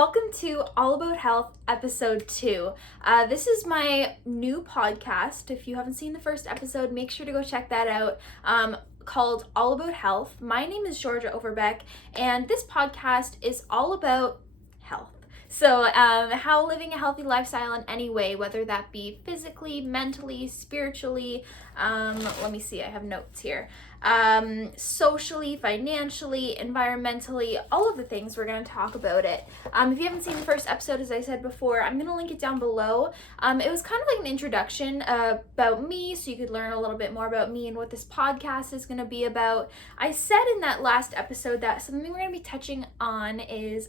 Welcome to All About Health, episode 2. This is my new podcast. If you haven't seen the first episode, make sure to go check that out. Called All About Health. My name is Georgia Overbeck, and this podcast is all about health. So, how living a healthy lifestyle in any way, whether that be physically, mentally, spiritually, let me see, I have notes here, socially, financially, environmentally, all of the things, we're going to talk about it. If you haven't seen the first episode, as I said before, I'm going to link it down below. It was kind of like an introduction about me, so you could learn a little bit more about me and what this podcast is going to be about. I said in that last episode that something we're going to be touching on is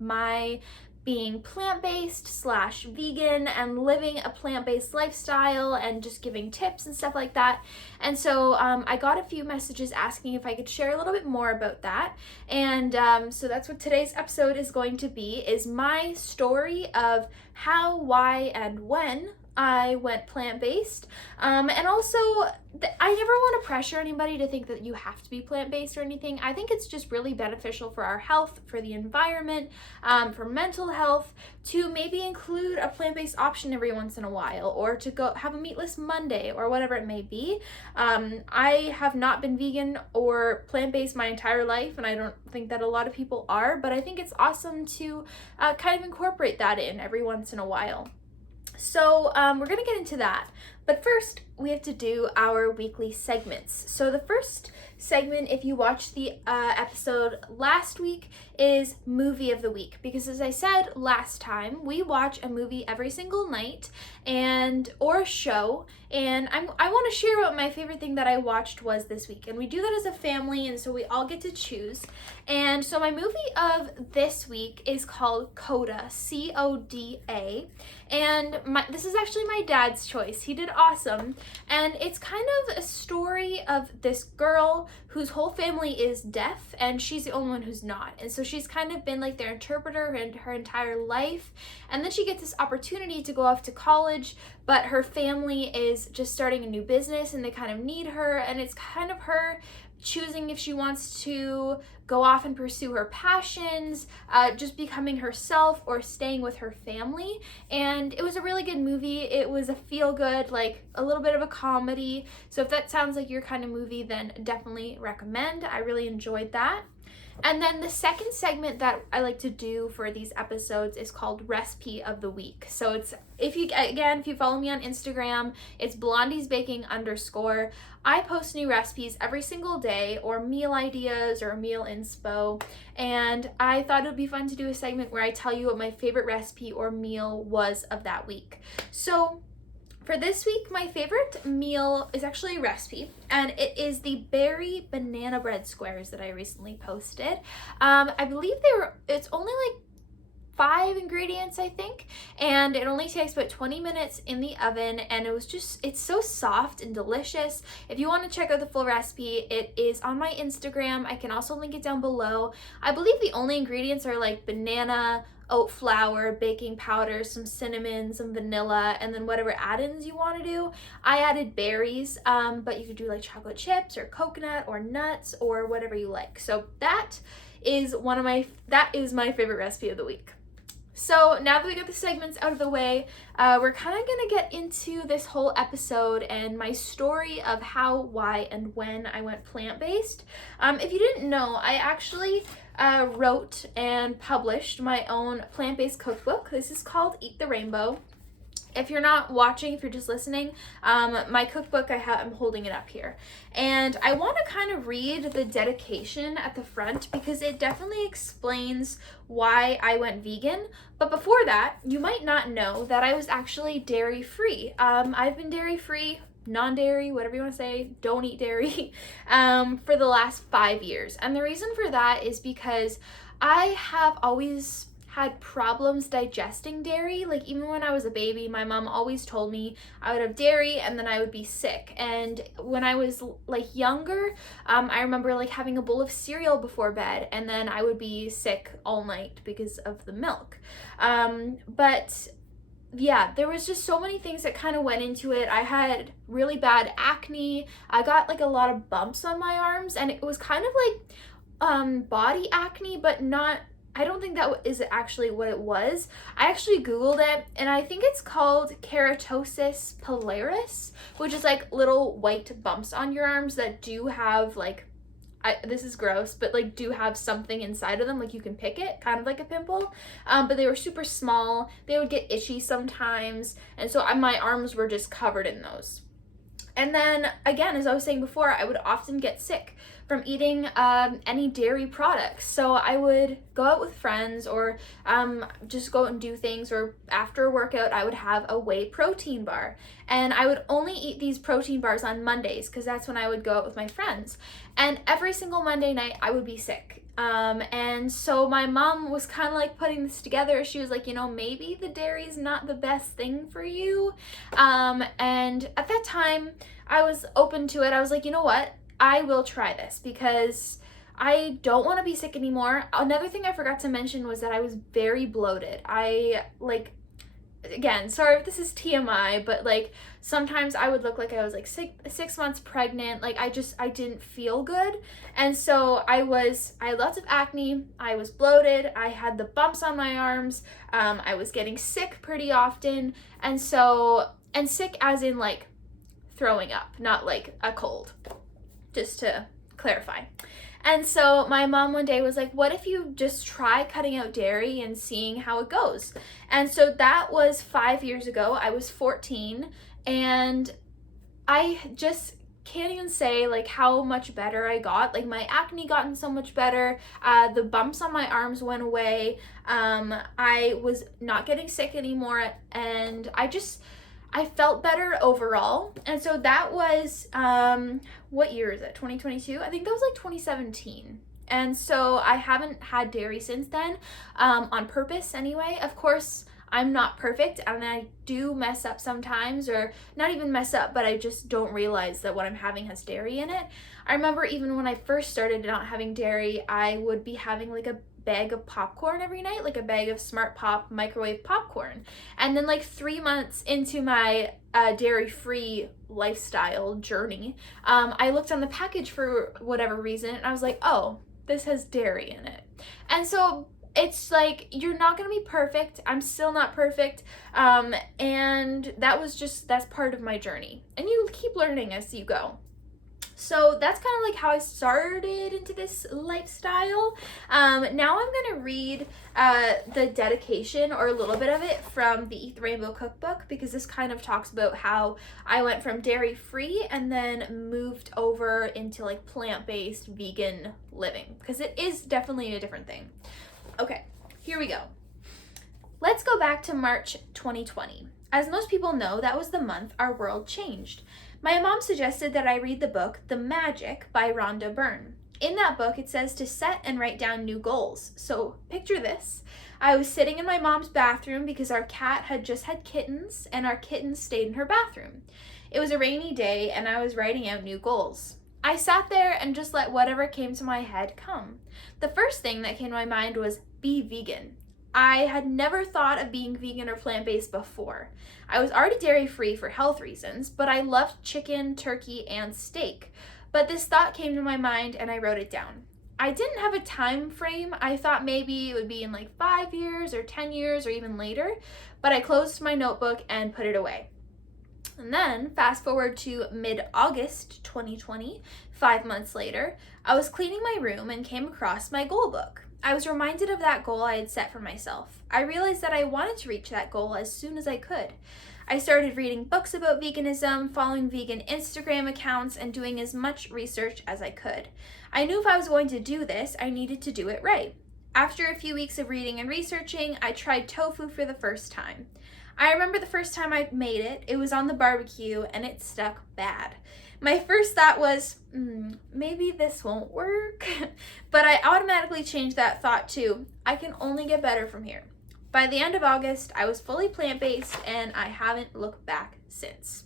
my being plant-based / vegan and living a plant-based lifestyle and just giving tips and stuff like that. And so I got a few messages asking if I could share a little bit more about that. And so that's what today's episode is going to be, is my story of how, why, and when I went plant-based. And also, I never want to pressure anybody to think that you have to be plant-based or anything. I think it's just really beneficial for our health, for the environment, for mental health, to maybe include a plant-based option every once in a while, or to go have a meatless Monday, or whatever it may be. I have not been vegan or plant-based my entire life, and I don't think that a lot of people are, but I think it's awesome to kind of incorporate that in every once in a while. So we're going to get into that, but first we have to do our weekly segments. So the first segment, if you watched the episode last week, is movie of the week, because as I said last time, we watch a movie every single night or a show, and I want to share what my favorite thing that I watched was this week, and we do that as a family, and so we all get to choose. And so my movie of this week is called Coda, C-O-D-A, and this is actually my dad's choice. He did awesome, and it's kind of a story of this girl whose whole family is deaf, and she's the only one who's not, and so she's kind of been like their interpreter her entire life, and then she gets this opportunity to go off to college, but her family is just starting a new business and they kind of need her, and it's kind of her choosing if she wants to go off and pursue her passions, just becoming herself, or staying with her family. And it was a really good movie. It was a feel-good, like a little bit of a comedy. So if that sounds like your kind of movie, then definitely recommend. I really enjoyed that. And then the second segment that I like to do for these episodes is called Recipe of the Week. So it's, if you follow me on Instagram, it's blondiesbaking_. I post new recipes every single day, or meal ideas or meal inspo. And I thought it would be fun to do a segment where I tell you what my favorite recipe or meal was of that week. So for this week, my favorite meal is actually a recipe, and it is the berry banana bread squares that I recently posted. I believe it's only like 5 ingredients, I think, and it only takes about 20 minutes in the oven, and it's so soft and delicious. If you want to check out the full recipe, it is on my Instagram. I can also link it down below. I believe the only ingredients are like banana, oat flour, baking powder, some cinnamon, some vanilla, and then whatever add-ins you want to do. I added berries, but you could do like chocolate chips or coconut or nuts or whatever you like. So that is my favorite recipe of the week. So now that we got the segments out of the way, we're kind of going to get into this whole episode and my story of how, why, and when I went plant-based. If you didn't know, I actually wrote and published my own plant-based cookbook. This is called Eat the Rainbow. If you're not watching, if you're just listening, my cookbook, I'm holding it up here. And I want to kind of read the dedication at the front, because it definitely explains why I went vegan. But before that, you might not know that I was actually dairy-free. I've been dairy-free, non-dairy, whatever you want to say, don't eat dairy, for the last 5 years. And the reason for that is because I have always had problems digesting dairy. Like, even when I was a baby, my mom always told me I would have dairy and then I would be sick. And when I was like younger, I remember like having a bowl of cereal before bed, and then I would be sick all night because of the milk. But yeah, there was just so many things that kind of went into it. I had really bad acne. I got like a lot of bumps on my arms, and it was kind of like body acne, but not I don't think that is actually what it was. I actually Googled it, and I think it's called keratosis pilaris, which is like little white bumps on your arms that do have like, this is gross, but like do have something inside of them, like you can pick it, kind of like a pimple. But they were super small. They would get itchy sometimes, and so my arms were just covered in those. And then again, as I was saying before, I would often get sick from eating any dairy products. So I would go out with friends or just go out and do things, or after a workout, I would have a whey protein bar. And I would only eat these protein bars on Mondays because that's when I would go out with my friends. And every single Monday night, I would be sick. And so my mom was kind of like putting this together. She was like, maybe the dairy is not the best thing for you. And at that time, I was open to it. I was like, you know what? I will try this because I don't want to be sick anymore. Another thing I forgot to mention was that I was very bloated. Again, sorry if this is TMI, but like sometimes I would look like I was like 6 months pregnant. Like I didn't feel good. And so I had lots of acne. I was bloated. I had the bumps on my arms. I was getting sick pretty often. And sick as in like throwing up, not like a cold, just to clarify. And so my mom one day was like, what if you just try cutting out dairy and seeing how it goes? And so that was 5 years ago. I was 14, and I just can't even say like how much better I got. Like my acne gotten so much better. The bumps on my arms went away. I was not getting sick anymore, and I felt better overall. And so that was, what year is it? 2022? I think that was like 2017. And so I haven't had dairy since then, on purpose anyway. Of course, I'm not perfect and I do mess up sometimes, or not even mess up, but I just don't realize that what I'm having has dairy in it. I remember even when I first started not having dairy, I would be having like a bag of popcorn every night, like a bag of Smart Pop microwave popcorn. And then like 3 months into my dairy-free lifestyle journey, I looked on the package for whatever reason, and I was like, oh, this has dairy in it. And so it's like, you're not gonna be perfect. I'm still not perfect. And that's part of my journey. And you keep learning as you go. So that's kind of like how I started into this lifestyle. Now I'm going to read the dedication, or a little bit of it, from the Eat the Rainbow cookbook, because this kind of talks about how I went from dairy free and then moved over into like plant-based vegan living, because it is definitely a different thing. Okay, here we go. Let's go back to March 2020. As most people know, that was the month our world changed. My mom suggested that I read the book The Magic by Rhonda Byrne. In that book, it says to set and write down new goals. So picture this. I was sitting in my mom's bathroom because our cat had just had kittens, and our kittens stayed in her bathroom. It was a rainy day, and I was writing out new goals. I sat there and just let whatever came to my head come. The first thing that came to my mind was be vegan. I had never thought of being vegan or plant-based before. I was already dairy-free for health reasons, but I loved chicken, turkey, and steak. But this thought came to my mind and I wrote it down. I didn't have a time frame. I thought maybe it would be in like 5 years or 10 years or even later, but I closed my notebook and put it away. And then fast forward to mid-August 2020, 5 months later, I was cleaning my room and came across my goal book. I was reminded of that goal I had set for myself. I realized that I wanted to reach that goal as soon as I could. I started reading books about veganism, following vegan Instagram accounts, and doing as much research as I could. I knew if I was going to do this, I needed to do it right. After a few weeks of reading and researching, I tried tofu for the first time. I remember the first time I made it, it was on the barbecue and it stuck bad. My first thought was, maybe this won't work, but I automatically changed that thought to, I can only get better from here. By the end of August, I was fully plant-based and I haven't looked back since.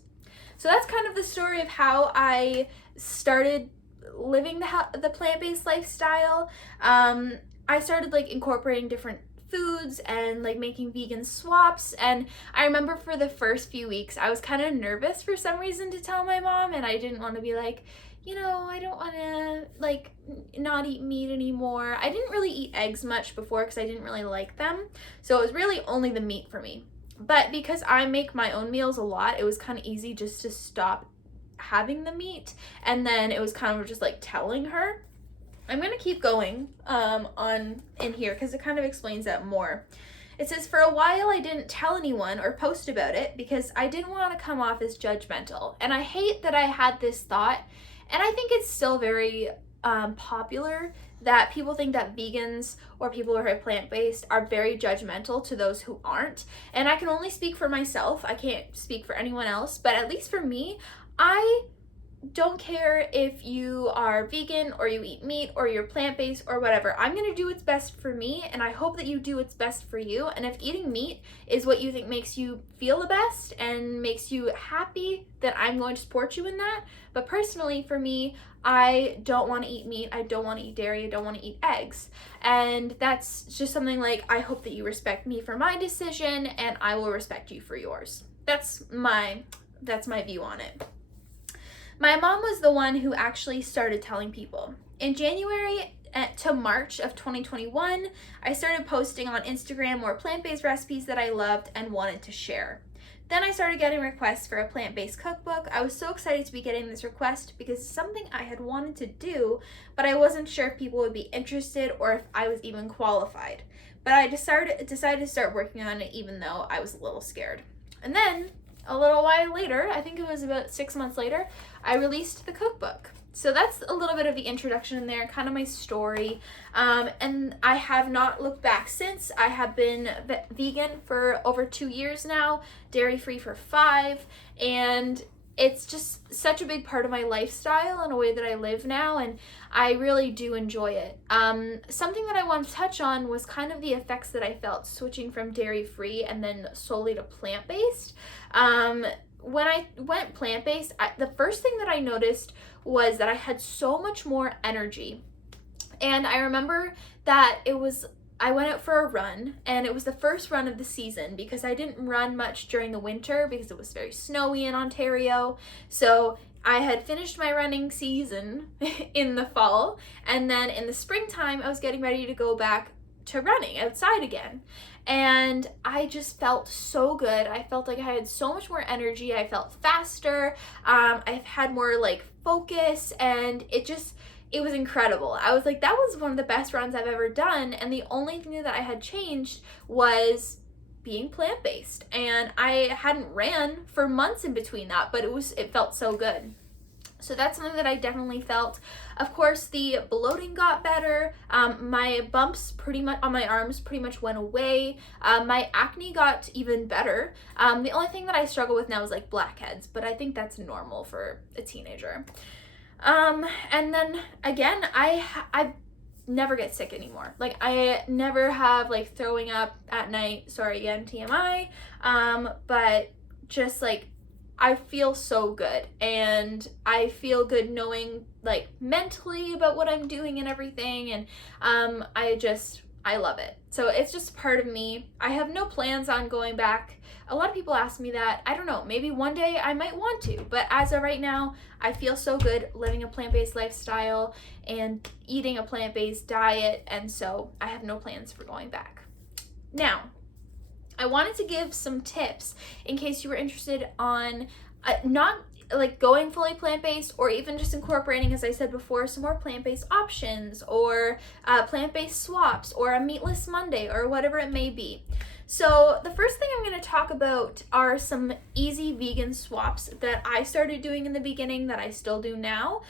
So that's kind of the story of how I started living the plant-based lifestyle. I started like incorporating different foods and like making vegan swaps, and I remember for the first few weeks I was kind of nervous for some reason to tell my mom, and I didn't want to be like, I don't want to like not eat meat anymore. I didn't really eat eggs much before because I didn't really like them. So it was really only the meat for me. But because I make my own meals a lot, it was kind of easy just to stop having the meat. And then it was kind of just like telling her. I'm going to keep going on in here because it kind of explains that more. It says, for a while I didn't tell anyone or post about it because I didn't want to come off as judgmental. And I hate that I had this thought, and I think it's still very popular that people think that vegans or people who are plant-based are very judgmental to those who aren't. And I can only speak for myself. I can't speak for anyone else, but at least for me, I don't care if you are vegan or you eat meat or you're plant-based or whatever. I'm going to do what's best for me, and I hope that you do what's best for you. And if eating meat is what you think makes you feel the best and makes you happy, then I'm going to support you in that. But personally, for me, I don't want to eat meat. I don't want to eat dairy. I don't want to eat eggs. And that's just something like, I hope that you respect me for my decision, and I will respect you for yours. That's my view on it. My mom was the one who actually started telling people. In January to March of 2021, I started posting on Instagram more plant-based recipes that I loved and wanted to share. Then I started getting requests for a plant-based cookbook. I was so excited to be getting this request because it's something I had wanted to do, but I wasn't sure if people would be interested or if I was even qualified. But I decided to start working on it even though I was a little scared. And then a little while later, I think it was about 6 months later, I released the cookbook. So that's a little bit of the introduction in there, kind of my story. And I have not looked back since. I have been vegan for over 2 years now, dairy-free for 5, and it's just such a big part of my lifestyle and a way that I live now, and I really do enjoy it. Something that I want to touch on was kind of the effects that I felt switching from dairy-free and then solely to plant-based. When I went plant-based, the first thing that I noticed was that I had so much more energy. And I remember that I went out for a run, and it was the first run of the season because I didn't run much during the winter because it was very snowy in Ontario. So I had finished my running season in the fall, and then in the springtime, I was getting ready to go back to running outside again. And I just felt so good. I felt like I had so much more energy. I felt faster. I've had more like focus, and it was incredible. I was like, that was one of the best runs I've ever done. And the only thing that I had changed was being plant-based. And I hadn't ran for months in between that, but it felt so good. So that's something that I definitely felt. Of course, the bloating got better. My bumps pretty much on my arms pretty much went away. My acne got even better. The only thing that I struggle with now is like blackheads, but I think that's normal for a teenager. And then again, I never get sick anymore. Like I never have like throwing up at night. Sorry again, TMI. But just like I feel so good, and I feel good knowing like mentally about what I'm doing and everything, and I love it. So it's just part of me. I have no plans on going back. A lot of people ask me that. I don't know, maybe one day I might want to, but as of right now, I feel so good living a plant-based lifestyle and eating a plant-based diet, and so I have no plans for going back. Now, I wanted to give some tips in case you were interested on not like going fully plant-based, or even just incorporating, as I said before, some more plant-based options, or plant-based swaps, or a meatless Monday, or whatever it may be. So the first thing I'm going to talk about are some easy vegan swaps that I started doing in the beginning that I still do now.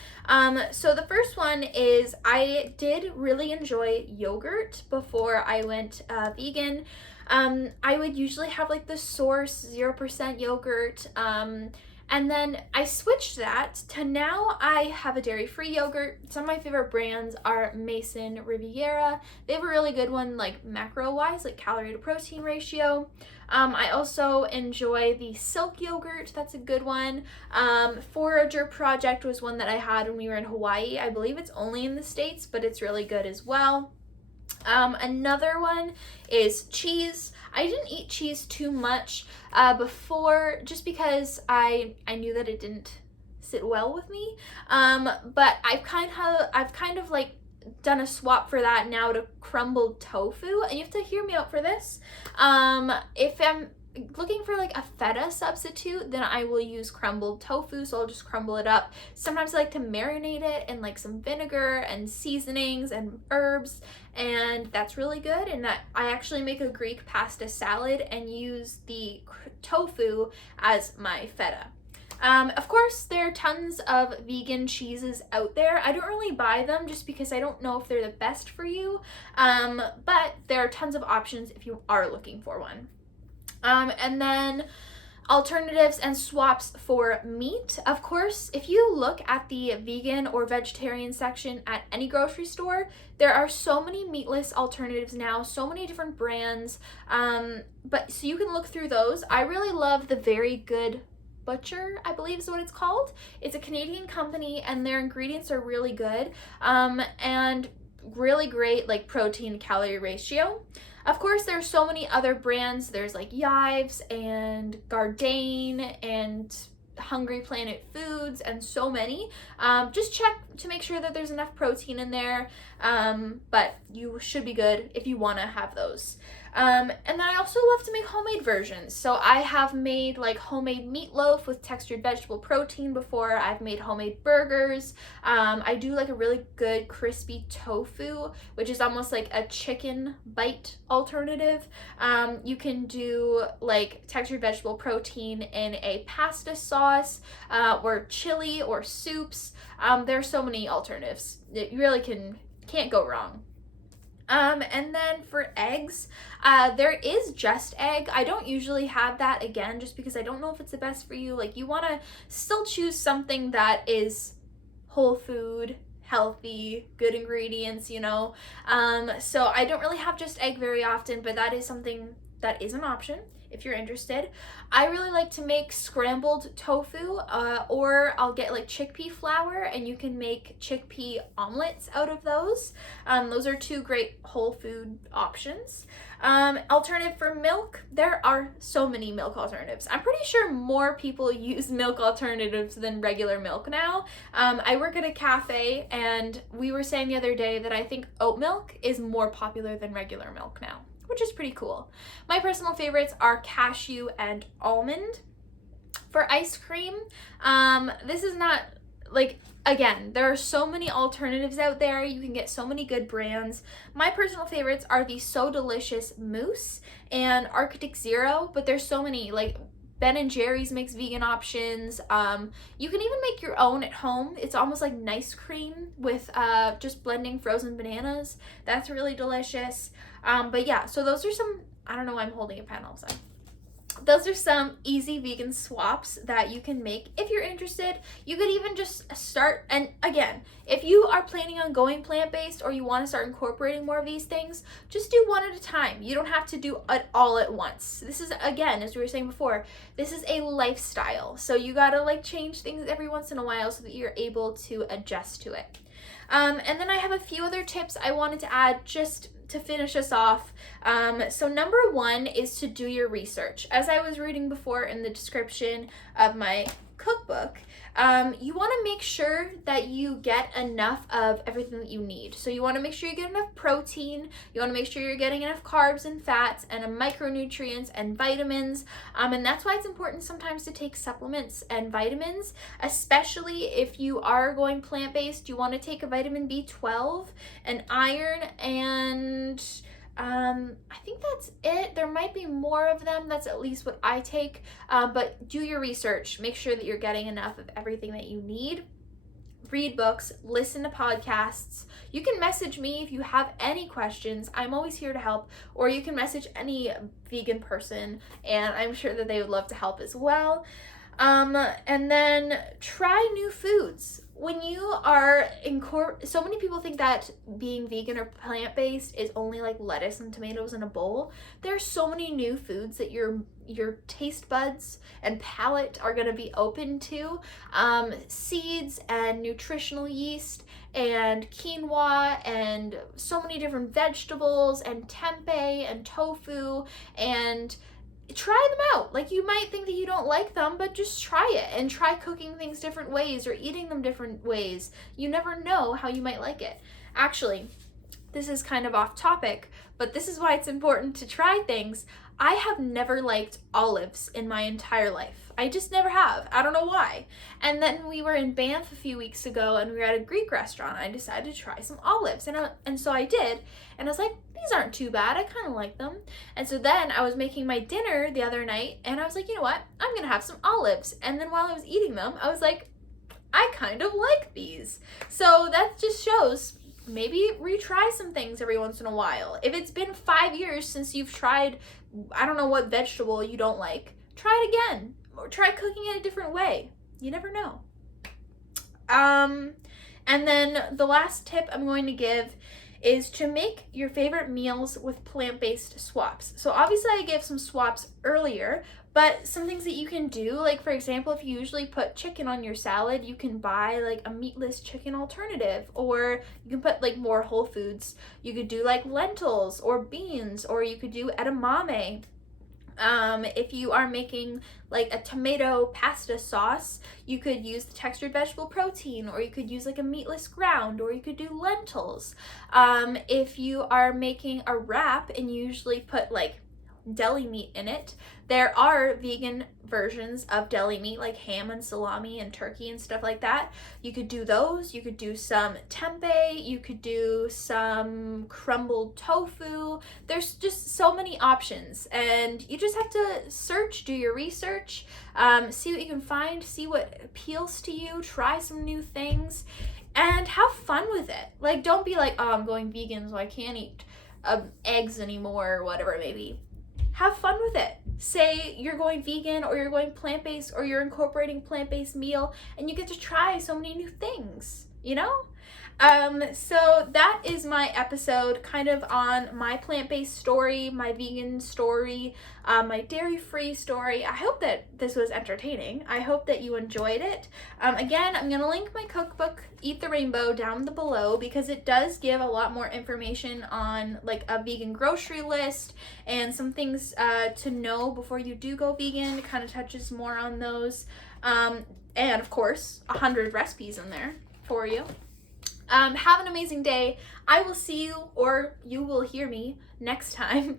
So the first one is I did really enjoy yogurt before I went vegan. I would usually have like the Source 0% yogurt, and then I switched that to now I have a dairy-free yogurt. Some of my favorite brands are Mason, Riviera. They have a really good one like macro-wise, like calorie to protein ratio. I also enjoy the Silk yogurt. That's a good one. Forager Project was one that I had when we were in Hawaii. I believe it's only in the States, but it's really good as well. Another one is cheese. I didn't eat cheese too much before, just because I knew that it didn't sit well with me. But I've kind of like done a swap for that now to crumbled tofu, and you have to hear me out for this. If I'm looking for like a feta substitute, then I will use crumbled tofu, so I'll just crumble it up. Sometimes I like to marinate it in like some vinegar and seasonings and herbs, and that's really good. And that I actually make a Greek pasta salad and use the tofu as my feta. Of course, there are tons of vegan cheeses out there. I don't really buy them just because I don't know if they're the best for you, but there are tons of options if you are looking for one. And then alternatives and swaps for meat. Of course, if you look at the vegan or vegetarian section at any grocery store, there are so many meatless alternatives now, so many different brands, but so you can look through those. I really love the Very Good Butcher, I believe is what it's called. It's a Canadian company, and their ingredients are really good, and really great like protein calorie ratio. Of course, there's so many other brands. There's like Yives and Gardein and Hungry Planet Foods and so many. Just check to make sure that there's enough protein in there, but you should be good if you want to have those. And then I also love to make homemade versions. So I have made like homemade meatloaf with textured vegetable protein before. I've made homemade burgers. I do like a really good crispy tofu, which is almost like a chicken bite alternative. You can do like textured vegetable protein in a pasta sauce, or chili or soups. There are so many alternatives. You really can't go wrong. And then for eggs, there is Just Egg. I don't usually have that, again, just because I don't know if it's the best for you. Like, you want to still choose something that is whole food, healthy, good ingredients, you know. So I don't really have Just Egg very often, but that is something that is an option if you're interested. I really like to make scrambled tofu, or I'll get like chickpea flour and you can make chickpea omelets out of those. Those are two great whole food options. Alternative for milk, there are so many milk alternatives. I'm pretty sure more people use milk alternatives than regular milk now. I work at a cafe, and we were saying the other day that I think oat milk is more popular than regular milk now, which is pretty cool. My personal favorites are cashew and almond. For ice cream, this is not like, again, there are so many alternatives out there. You can get so many good brands. My personal favorites are the So Delicious Mousse and Arctic Zero, but there's so many, like Ben & Jerry's makes vegan options. You can even make your own at home. It's almost like nice cream with just blending frozen bananas. That's really delicious. But yeah, so those are some, I don't know why I'm holding a pen all of a sudden. Those are some easy vegan swaps that you can make if you're interested. You could even just start, and again, if you are planning on going plant-based or you want to start incorporating more of these things, just do one at a time. You don't have to do it all at once. This is, again, as we were saying before, this is a lifestyle. So you gotta like change things every once in a while so that you're able to adjust to it. And then I have a few other tips I wanted to add just to finish us off. So number one is to do your research. As I was reading before in the description of my cookbook, you want to make sure that you get enough of everything that you need. So you want to make sure you get enough protein, you want to make sure you're getting enough carbs and fats and micronutrients and vitamins, and that's why it's important sometimes to take supplements and vitamins, especially if you are going plant-based. You want to take a vitamin B12, an iron, and I think that's it. There might be more of them. That's at least what I take. But do your research. Make sure that you're getting enough of everything that you need. Read books, listen to podcasts. You can message me if you have any questions. I'm always here to help. Or you can message any vegan person, and I'm sure that they would love to help as well. And then try new foods. When you are so many people think that being vegan or plant-based is only like lettuce and tomatoes in a bowl. There's so many new foods that your taste buds and palate are going to be open to. Seeds and nutritional yeast and quinoa and so many different vegetables and tempeh and tofu and try them out. Like, you might think that you don't like them, but just try it and try cooking things different ways or eating them different ways. You never know how you might like it. Actually, this is kind of off topic, but this is why it's important to try things. I have never liked olives in my entire life. I just never have. I don't know why. And then we were in Banff a few weeks ago and we were at a Greek restaurant. I decided to try some olives. And so I did. And I was like, these aren't too bad. I kind of like them. And so then I was making my dinner the other night and I was like, you know what? I'm going to have some olives. And then while I was eating them, I was like, I kind of like these. So that just shows, maybe retry some things every once in a while. If it's been 5 years since you've tried, I don't know what vegetable you don't like, try it again. Or try cooking it a different way. You never know. And then the last tip I'm going to give is to make your favorite meals with plant-based swaps. So obviously I gave some swaps earlier, but some things that you can do, like for example, if you usually put chicken on your salad, you can buy like a meatless chicken alternative, or you can put like more whole foods. You could do like lentils or beans, or you could do edamame. If you are making like a tomato pasta sauce, you could use the textured vegetable protein, or you could use like a meatless ground, or you could do lentils. If you are making a wrap and you usually put like deli meat in it, there are vegan versions of deli meat like ham and salami and turkey and stuff like that. You could do those. You could do some tempeh. You could do some crumbled tofu. There's just so many options, and you just have to search, do your research, see what you can find, see what appeals to you, try some new things, and have fun with it. Like, don't be like, oh, I'm going vegan so I can't eat eggs anymore, or whatever it may be. Have fun with it. Say you're going vegan, or you're going plant-based, or you're incorporating plant-based meal, and you get to try so many new things, you know? So that is my episode, kind of on my plant-based story, my vegan story, my dairy-free story. I hope that this was entertaining. I hope that you enjoyed it. Again, I'm going to link my cookbook, Eat the Rainbow, down below, because it does give a lot more information on like a vegan grocery list and some things to know before you do go vegan. It kind of touches more on those. And of course, 100 recipes in there for you. Have an amazing day. I will see you, or you will hear me next time.